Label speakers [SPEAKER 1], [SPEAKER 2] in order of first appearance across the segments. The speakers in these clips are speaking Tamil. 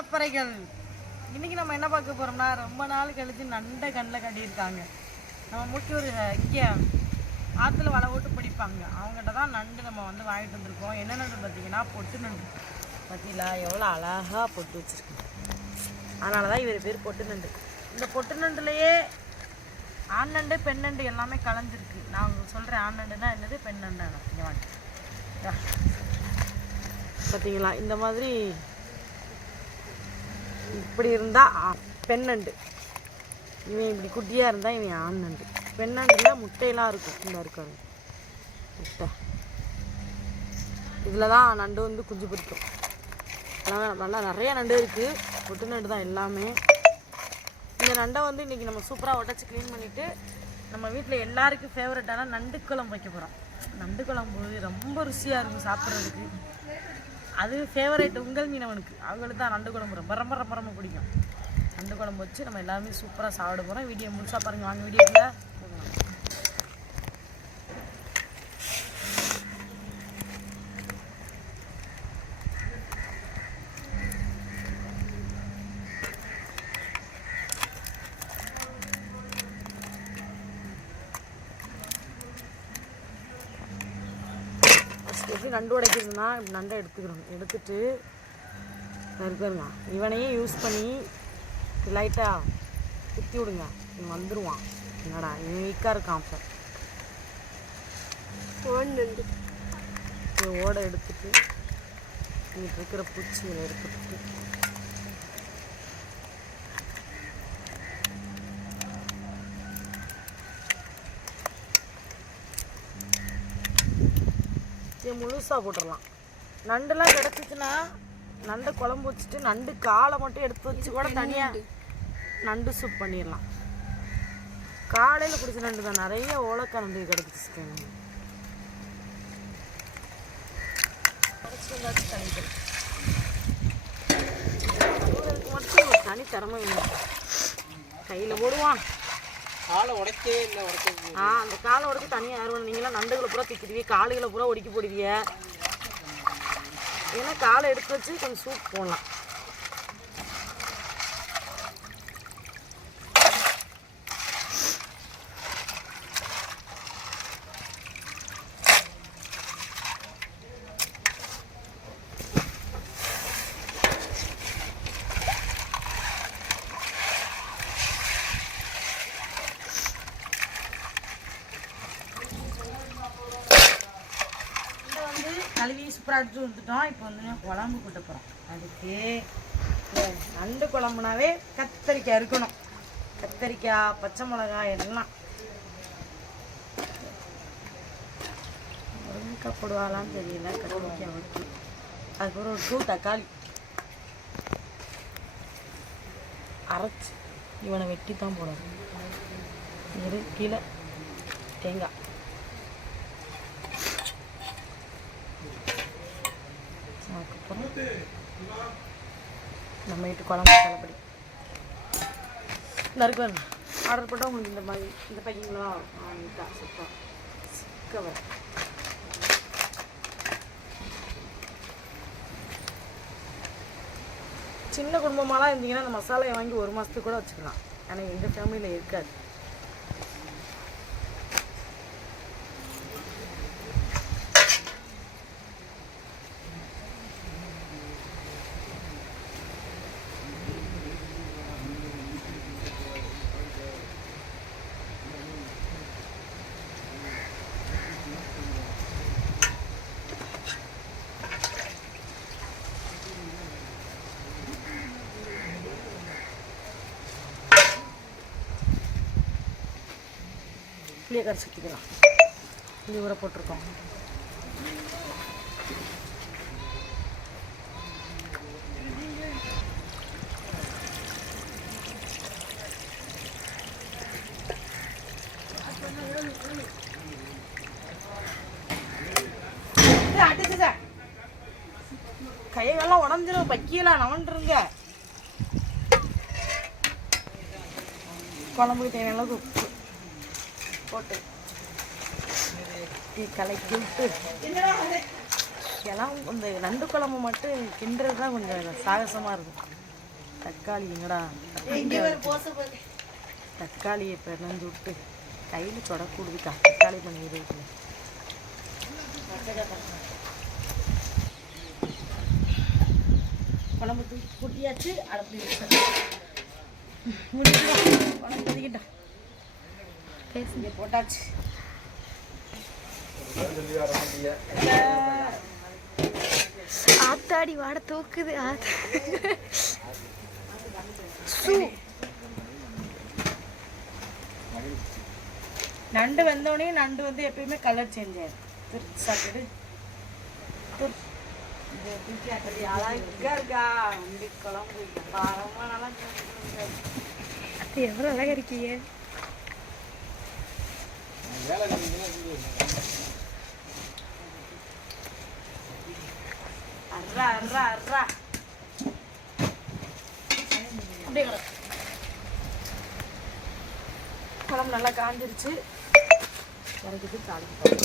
[SPEAKER 1] அலப்பறைகள் இன்றைக்கி நம்ம என்ன பார்க்க போகிறோம்னா ரொம்ப நாள் கழித்து நண்டை கண்ணில் கட்டியிருக்காங்க. நம்ம முக்கிய ஒரு இங்கே ஆற்றுல வலை ஓட்டு பிடிப்பாங்க. அவங்ககிட்ட தான் நண்டு நம்ம வந்து வாங்கிட்டு வந்திருக்கோம். என்ன நண்டு பார்த்தீங்கன்னா பொட்டு நண்டு. பார்த்தீங்களா? எவ்வளோ அழகாக பொட்டு வச்சிருக்கு அதனால தான் இவர் பேர் பொட்டு நண்டு. இந்த பொட்டு நண்டுலையே ஆண் நண்டு பெண் நண்டு எல்லாமே கலந்துருக்கு. நான் உங்களுக்கு சொல்கிறேன் ஆண் நண்டுனா என்னது பெண் நண்டு பார்த்தீங்களா? இந்த மாதிரி இப்படி இருந்தால் பெண் நண்டு இவன் இப்படி குட்டியாக இருந்தால் இவன் ஆண் நண்டு பெண் நண்டில் முட்டையெல்லாம் இருக்கும். இந்த இருக்காங்க முட்டை. இதில் தான் நண்டு வந்து குஞ்சு பிடிக்கும் நல்லா நல்லா நிறைய நண்டு இருக்குது ஒட்டு நண்டு தான் எல்லாமே. இந்த நண்டை வந்து இன்றைக்கி நம்ம சூப்பராக உடச்சி க்ளீன் பண்ணிவிட்டு நம்ம வீட்டில் எல்லாருக்கும் ஃபேவரட்டான நண்டு குழம்பு வைக்க போகிறோம் நண்டு குழம்பு ரொம்ப ருசியாக இருக்கும் சாப்பிட்றதுக்கு. அது ஃபேவரேட் உங்கள் மீனவனுக்கு. அவங்களுக்கு தான் நண்டு குழம்பு ரொம்ப ரொம்ப ரொம்ப ரொம்ப பிடிக்கும். நண்டு குழம்பு வச்சு நம்ம எல்லாருமே சூப்பராக சாப்பிட போகிறோம் வீடியோ முழுசாக பாருங்கள் வாங்க வீடியோக்குள்ள. எப்படி நண்டு உடைக்கிறதுனா நண்டை எடுத்துக்கிறோம் எடுத்துட்டு இருக்காருங்க இவனையும் யூஸ் பண்ணி லைட்டாக குத்தி விடுங்க. இவன் வந்துடுவான் என்னடா இவன் வீக்காக இருக்கான் இதை ஓட எடுத்துட்டு இங்கிட்டு இருக்கிற பூச்சிகளை எடுத்துட்டு. இது முழுசாக போட்டுடலாம் நண்டுலாம் கிடச்சிச்சுன்னா நண்டை குழம்பு வச்சுட்டு நண்டு காலை மட்டும் எடுத்து வச்சு கூட தனியாக நண்டு. சூப் பண்ணிடலாம். காலையில் குடிச்ச நண்டு தான். நிறைய ஓலக்காய் நண்டு கிடச்சிச்சு மட்டும் தனி திறமை கையில் போடுவான்.
[SPEAKER 2] காலை உடைக்கே இல்லை உடைக்க
[SPEAKER 1] ஆ அந்த காலை உடைச்சி தனியாக யாரும் நீங்களாம் நண்டுகளை பூரா திக்கிடுவீ காலுகளை பூரா ஒடுக்கி போடுவீங்க. ஏன்னா காலை எடுத்து வச்சு கொஞ்சம் சூப் போடலாம். சூப்பராக அடிச்சு வந்துட்டோம் இப்போ வந்து குழம்பு கொண்டு போகிறோம் அதுக்கு நண்டு குழம்புனாவே கத்தரிக்காய் இருக்கணும். கத்தரிக்காய் பச்சை மிளகாய் எல்லாம். முருங்கைக்காய் போடுவாளான்னு தெரியல. கத்திரிக்காய் வச்சு அதுக்கப்புறம் ஒரு டூ தக்காளி. அரைச்சி இவனை வெட்டி தான் போடணும். இரு கீழே. தேங்காய் அதுக்கப்புறம் நம்ம வீட்டு குழம்பு மசாலாப்படி நறுக்கு ஆர்டர் போட்டால் உங்களுக்கு இந்த மாதிரி இந்த பேக்கிங்லாம் வாங்கிட்டா. சூப்பர். சிக்கவர் சின்ன குடும்பமாலாம் இருந்தீங்கன்னா அந்த மசாலையை வாங்கி ஒரு மாதத்துக்கு கூட வச்சுக்கலாம். ஆனால் எங்கள் ஃபேமிலியில் இருக்காது. புளியை கரைச்சி ஊற்றிக்கலாம் புளி ஊற போட்டிருக்கோம். கையெல்லாம் உடஞ்சிரும். பக்கியெல்லாம் நவண்டுருங்க. குழம்புக்கு தேவையான அளவுக்கு உப்பு. போட்டு. டீ கலக்கி விட்டு எல்லாம் இந்த நண்டு குழம்பு மட்டும் கிண்டுறது தான் கொஞ்சம் சாகசமாக இருக்கும். தக்காளி எங்கடா தக்காளியை பிறந்து விட்டு கையில் தொடக்கூடுதுக்கா. தக்காளி பண்ணிடுது குழம்பு தூக்கி கூட்டியாச்சு அடுப்பு குழம்பு கொதிக்கிட்டோம். பேசுங்க. போட்டாச்சு.
[SPEAKER 3] ஆத்தாடி வாட தூக்குது
[SPEAKER 1] நண்டு வந்தோடனே நண்டு வந்து எப்பயுமே கலர் சேஞ்ச் ஆயிடும் திருச்சி சாப்பிட்டு அழகா இருக்கா? குழம்பு காரமா நல்லா
[SPEAKER 3] எவ்வளோ அழகா இருக்கீங்க.
[SPEAKER 1] அர்ரா அர்ரா அர்ரா அப்படியே கிடக்கு. குழம்பு நல்லா காஞ்சிருச்சு. இறக்கிட்டு தாளிச்சு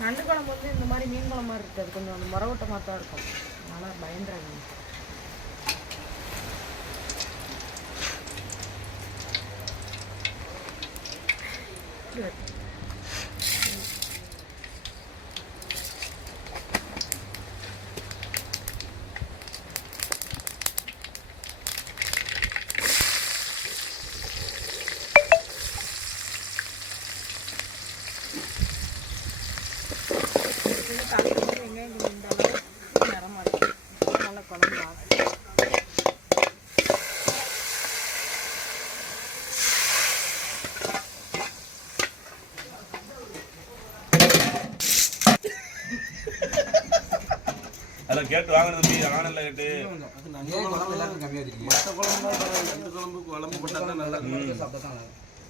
[SPEAKER 1] நண்டு குழம்பு வந்து இந்த மாதிரி மீன் குழம்பு மாதிரி இருக்காது. கொஞ்சம் அந்த முறவட்டமாக தான் இருக்கும். அதனால பயந்துறாங்க
[SPEAKER 4] good கேட்டு வாங்கினது தம்பி ஆனல்ல கேட்டு.
[SPEAKER 5] மற்ற குழம்பு ரெண்டு குழம்பு குழம்பு போட்டா நல்லா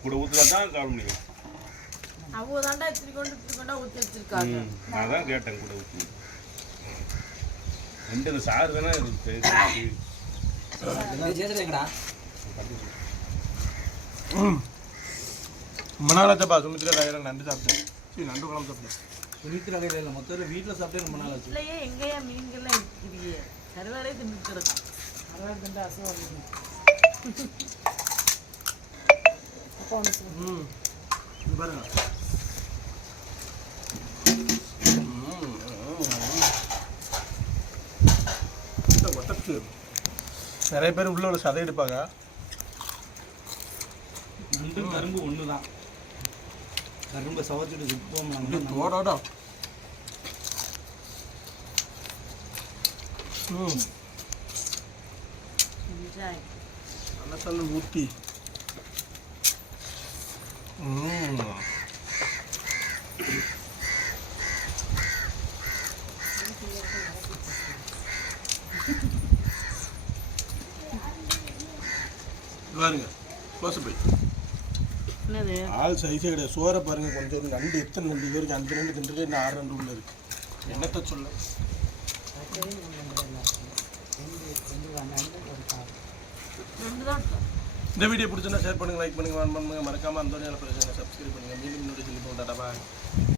[SPEAKER 4] கூட ஊற்றுதா தான் சாப்பிட முடியும்
[SPEAKER 1] அவங்க தாண்டா இப்படி கொண்டு இப்படி கொண்டா ஊற்றி வச்சிருக்காங்க.
[SPEAKER 4] ம், நான் தான் கேட்டேன் கூட ஊற்றி ரெண்டு இந்த சாறு தானே
[SPEAKER 5] மணாலாச்சப்பா சுமித்ரா நண்டு சாப்பிட்டேன். சரி நண்டு குழம்பு சாப்பிட்டேன்.
[SPEAKER 2] சுனித்ரா கையில் இல்லை மொத்தத்தில் வீட்டில் சாப்பிட்டே ரொம்ப நாள் ஆச்சு.
[SPEAKER 1] இல்லையே எங்கேயா மீன்கள்லாம் இருக்கிறீங்க கருவாடே தின்னுட்டு கிடக்கும் கருவாடு திண்டு அசுவம்.
[SPEAKER 5] ம் பாருங்க. நிறைய பேர் உள்ள உள்ள சதை எடுப்பாங்க.
[SPEAKER 2] நண்டும் கரும்பு ஒன்று தான் கரும்பை சவச்சிட்டு சுத்தம்
[SPEAKER 5] தோடோட. ம். நல்ல தள்ளு ஊற்றி ம். பாருங்க. க்ளோஸ் போய்
[SPEAKER 1] என்னது?
[SPEAKER 5] ஆள் சைஸே கிடையாது. சோறை பாருங்க கொஞ்சம் நண்டு எத்தனை நண்டு இது வரைக்கும் அஞ்சு நண்டு தின்றுட்டு இன்னும் ஆறு நண்டு உள்ள இருக்கு. என்னத்த சொல்ல. இந்த வீடியோ பிடிச்சிருந்தா ஷேர் பண்ணுங்க லைக் பண்ணுங்க வான் பண்ணுங்க. மறக்காம அந்த பிரச்சனை சப்ஸ்கிரைப் பண்ணுங்க. மீண்டும் இன்னொரு சொல்லி போட்டாடா பாய்